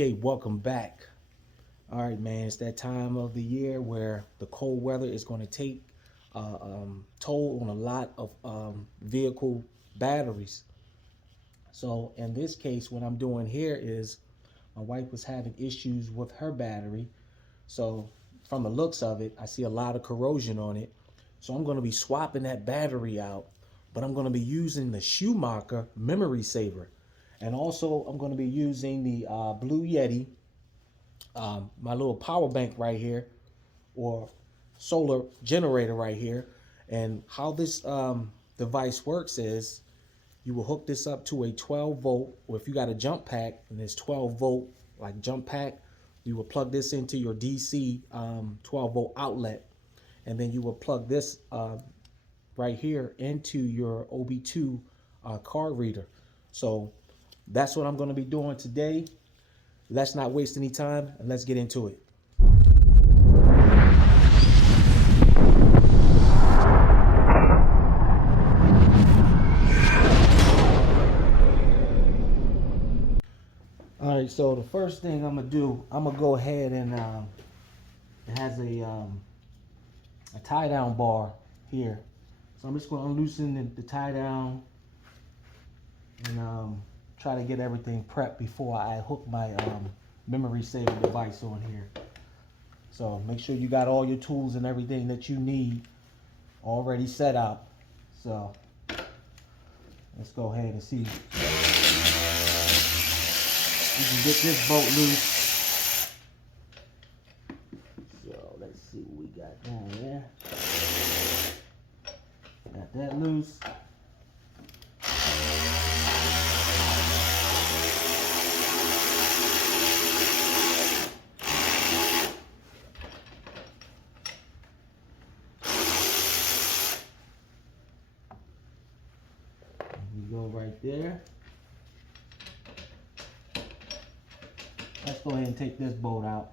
Okay, welcome back. All right, man, it's that time of the year where the cold weather is going to take toll on a lot of vehicle batteries. So in this case, what I'm doing here is my wife was having issues with her battery. So from the looks of it, I see a lot of corrosion on it. So I'm going to be swapping that battery out, but I'm going to be using the Schumacher memory saver. And also I'm going to be using the Blue Yeti, my little power bank right here, or solar generator right here. And how this device works is you will hook this up to a 12 volt, or if you got a jump pack and it's 12 volt, like jump pack, you will plug this into your DC 12 volt outlet. And then you will plug this right here into your OB2 card reader. So that's what I'm going to be doing today. Let's not waste any time and let's get into it. All right, so the first thing I'm gonna do, I'm gonna go ahead and it has a tie down bar here. So I'm just gonna loosen the tie down and try to get everything prepped before I hook my memory saving device on here. So make sure you got all your tools and everything that you need already set up. So let's go ahead and see. You can get this bolt loose. So let's see what we got down there. Got that loose. We go right there. Let's go ahead and take this bolt out.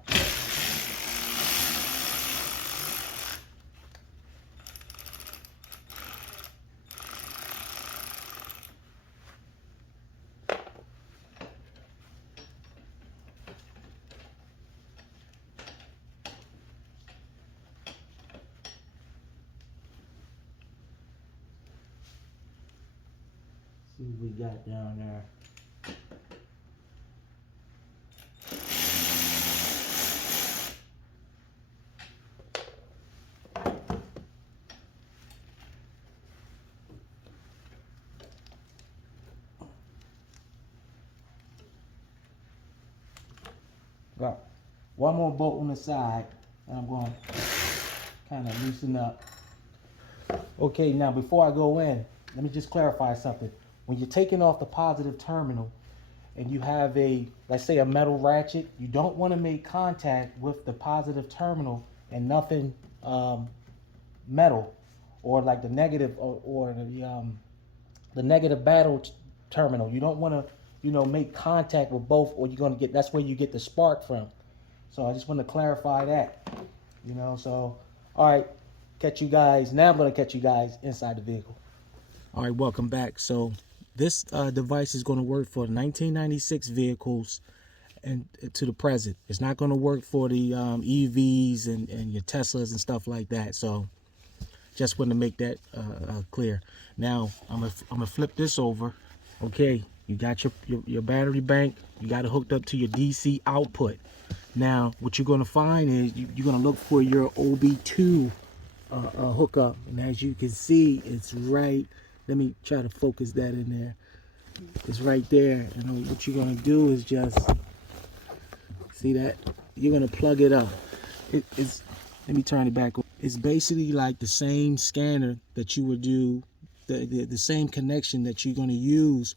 See what we got down there. Got one more bolt on the side and I'm going to kind of loosen up. Okay, now before I go in, let me just clarify something. When you're taking off the positive terminal and you have a, let's say a metal ratchet, you don't want to make contact with the positive terminal and nothing metal, or like the negative or the negative battle terminal. You don't want to, make contact with both, or you're going to get, that's where you get the spark from. So I just want to clarify that, so all right, catch you guys now. I'm going to catch you guys inside the vehicle. All right, welcome back. So this device is going to work for 1996 vehicles and to the present. It's not going to work for the EVs and your Teslas and stuff like that. So just want to make that clear. Now I'm gonna flip this over. Okay, you got your battery bank. You got it hooked up to your DC output. Now what you're gonna find is you're gonna look for your OB2 hookup, and as you can see, it's right. Let me try to focus that in there. It's right there. And what you're gonna do is just see that you're gonna plug it up. It's let me turn it back. It's basically like the same scanner that you would do, the same connection that you're going to use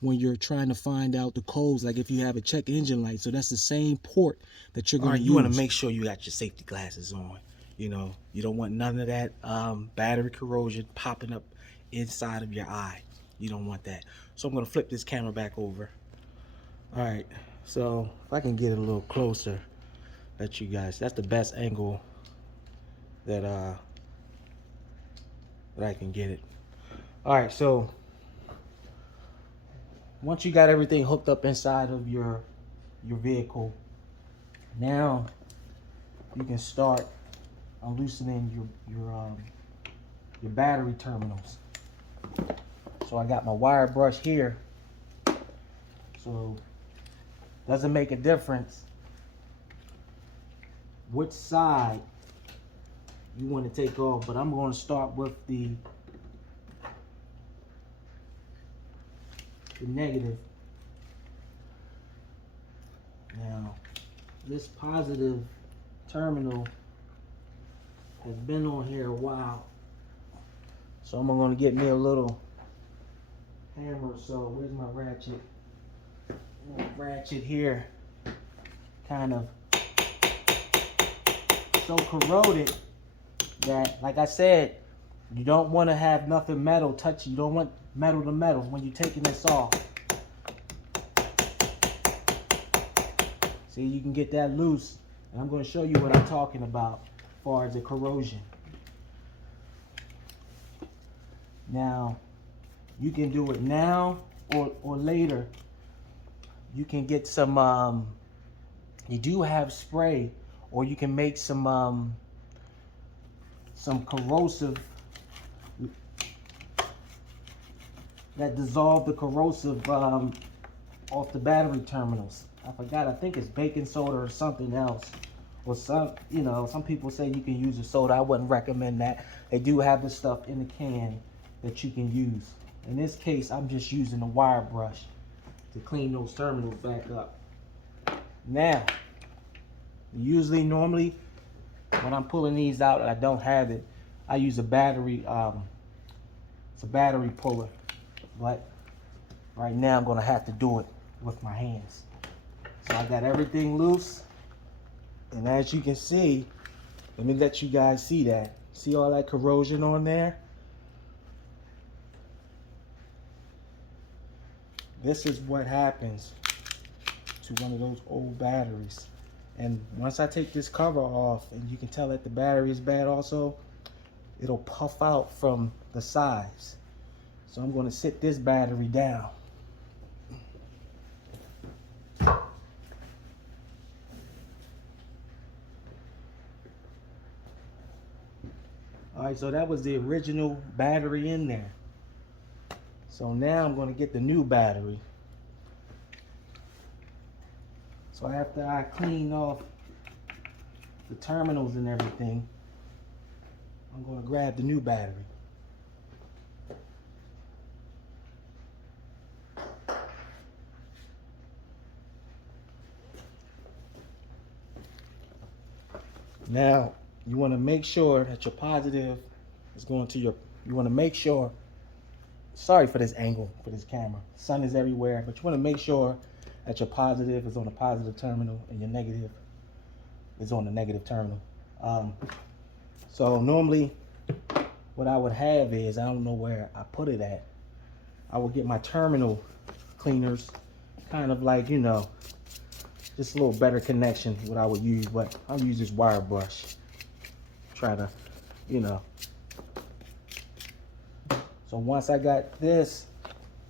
when you're trying to find out the codes, like if you have a check engine light. So that's the same port that you're going to use. You want to make sure you got your safety glasses on. You don't want none of that battery corrosion popping up inside of your eye. You don't want that. So I'm going to flip this camera back over. All right, so if I can get it a little closer, let you guys, that's the best angle that I can get it. All right, so once you got everything hooked up inside of your your vehicle. Now you can start loosening your battery terminals. So I got my wire brush here. So doesn't make a difference which side you want to take off, but I'm going to start with the negative. Now this positive terminal has been on here a while, so I'm going to get me a little hammer. So where's my ratchet? Ratchet here, kind of so corroded that, like I said, you don't want to have nothing metal touch. You don't want metal to metal when you're taking this off. See, you can get that loose, and I'm going to show you what I'm talking about as far as the corrosion. Now, you can do it now or later. You can get some, you do have spray, or you can make some corrosive, that dissolve the corrosive off the battery terminals. I forgot, I think it's baking soda or something else. Or some, you know, some people say you can use a soda. I wouldn't recommend that. They do have this stuff in the can that you can use. In this case, I'm just using a wire brush to clean those terminals back up. Now, normally, when I'm pulling these out and I don't have it, I use a battery, it's a battery puller. But right now I'm gonna have to do it with my hands. So I got everything loose. And as you can see, let me let you guys see that. See all that corrosion on there? This is what happens to one of those old batteries. And once I take this cover off, and you can tell that the battery is bad also, it'll puff out from the sides. So I'm going to sit this battery down. All right, so that was the original battery in there. So now I'm going to get the new battery. So after I clean off the terminals and everything, I'm going to grab the new battery. Now, you want to make sure that your positive is going to your, you want to make sure, sorry for this angle, for this camera. Sun is everywhere, but you want to make sure that your positive is on the positive terminal and your negative is on the negative terminal. So normally what I would have is, I don't know where I put it at, I would get my terminal cleaners, kind of like, you know, just a little better connection what I would use, but I'll use this wire brush. Try to, you know. So once I got this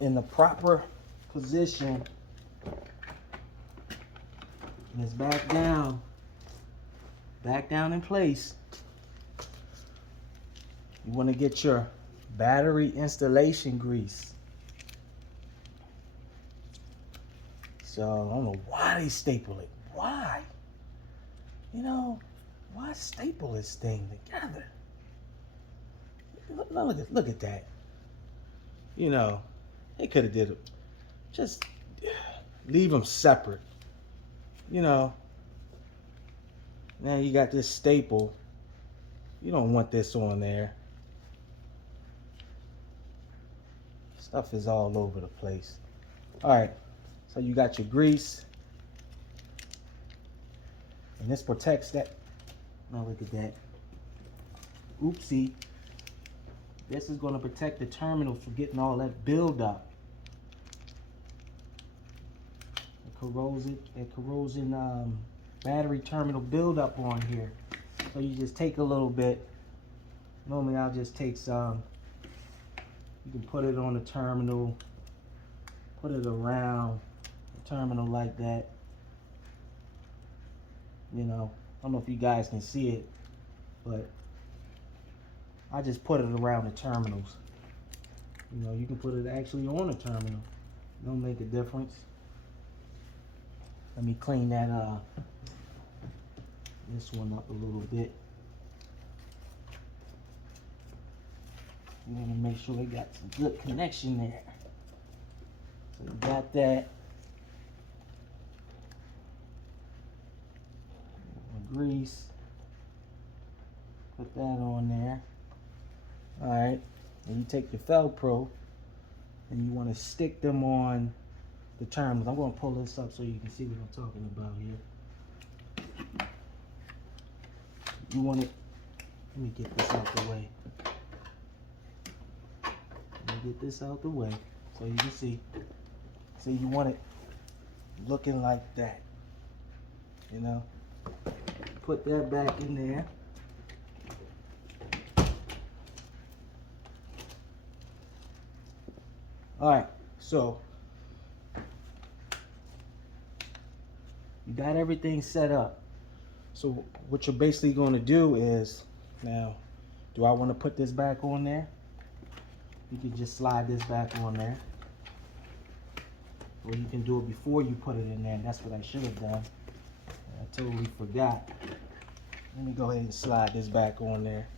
in the proper position, and it's back down in place, you want to get your battery installation grease. So I don't know why they staple it. Why? You know, why staple this thing together? Look at that. You know, they could have did it. Just leave them separate. You know. Now you got this staple. You don't want this on there. Stuff is all over the place. All right. So you got your grease, and this protects that. Now look at that. Oopsie. This is going to protect the terminals from getting all that buildup. The corrosion battery terminal buildup on here. So you just take a little bit. Normally I'll just take some. You can put it on the terminal. Put it around terminal like that, You know, I don't know if you guys can see it, but I just put it around the terminals. You know, you can put it actually on a terminal. Don't make a difference. Let me clean that this one up a little bit. You want to make sure they got some good connection there. So you got that. Grease. Put that on there. Alright. And you take your Velcro and you want to stick them on the terminals. I'm going to pull this up so you can see what I'm talking about here. You want it. Let me get this out the way. Let me get this out the way so you can see. So you want it looking like that. You know. Put that back in there. Alright, so you got everything set up. So what you're basically going to do is, now, do I want to put this back on there? You can just slide this back on there. Or you can do it before you put it in there. That's what I should have done. I totally forgot. Let me go ahead and slide this back on there.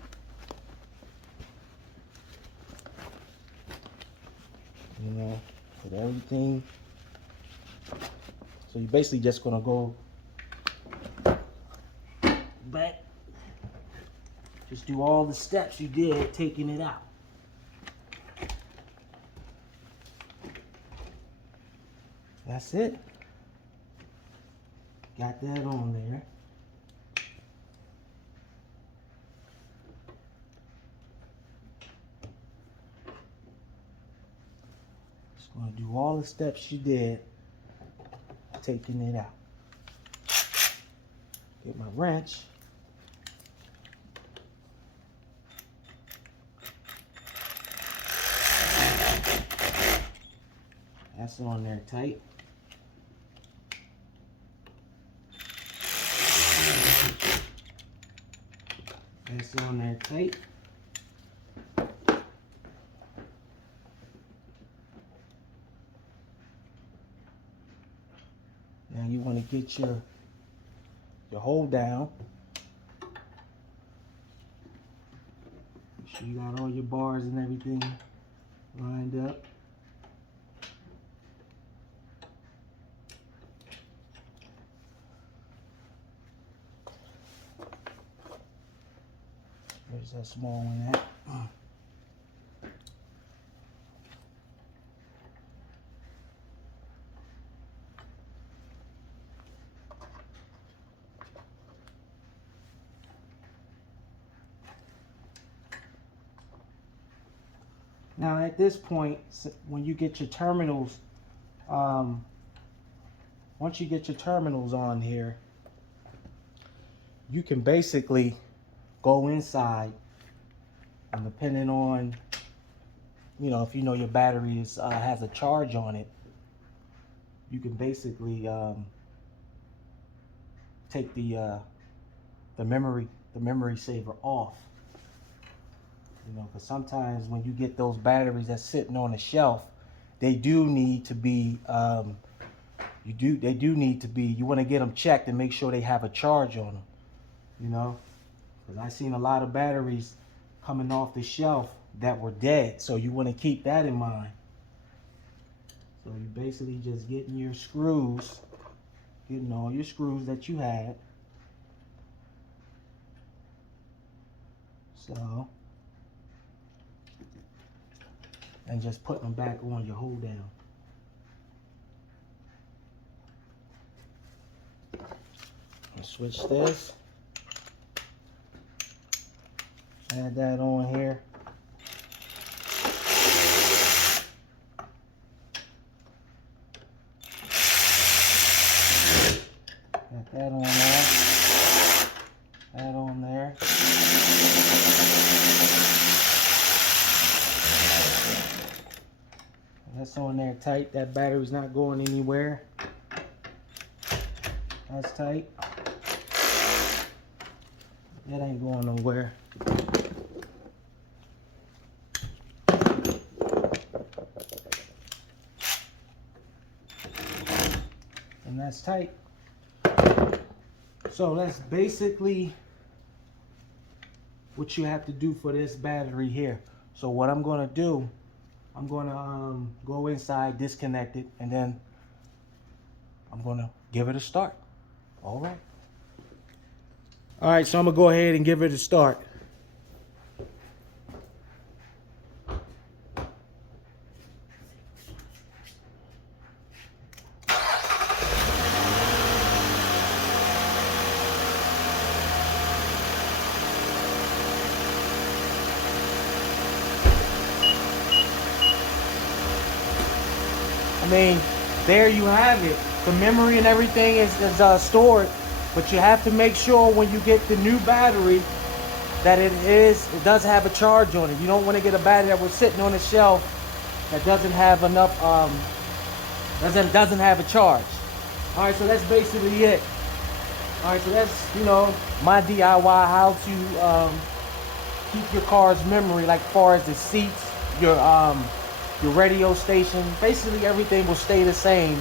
You know, put everything. So you're basically just gonna go back. Just do all the steps you did taking it out. That's it. Got that on there. Just gonna do all the steps you did taking it out. Get my wrench. That's on there tight. That's on there tight. Now you want to get your hold down. Make sure you got all your bars and everything lined up. Where's that small one at? Now at this point, when you get your terminals, once you get your terminals on here, you can basically go inside, and depending on, you know, if you know your battery is, has a charge on it, you can basically take the memory saver off. You know, because sometimes when you get those batteries that's sitting on the shelf, they do need to be you want to get them checked and make sure they have a charge on them. You know, because I've seen a lot of batteries coming off the shelf that were dead, so you want to keep that in mind. So you basically just getting your screws, getting all your screws that you had. So, and just putting them back on your hold down. I'll switch this. Add that on here. Got that on there. That on there. That's on there tight. That battery's not going anywhere. That's tight. That ain't going nowhere. And that's tight. So that's basically what you have to do for this battery here. So what I'm gonna do, I'm gonna go inside, disconnect it, and then I'm gonna give it a start. All right. All right, so I'm gonna go ahead and give it a start. I mean, there you have it. The memory and everything is stored, but you have to make sure when you get the new battery that it does have a charge on it. You don't want to get a battery that was sitting on the shelf that doesn't have enough, doesn't have a charge. All right, so that's basically it. All right, so that's, you know, my DIY how to keep your car's memory, like far as the seats, your radio station, basically everything will stay the same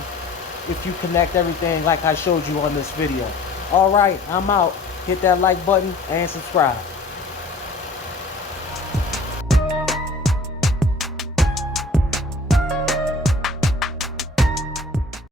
if you connect everything like I showed you on this video. All right, I'm out. Hit that like button and subscribe.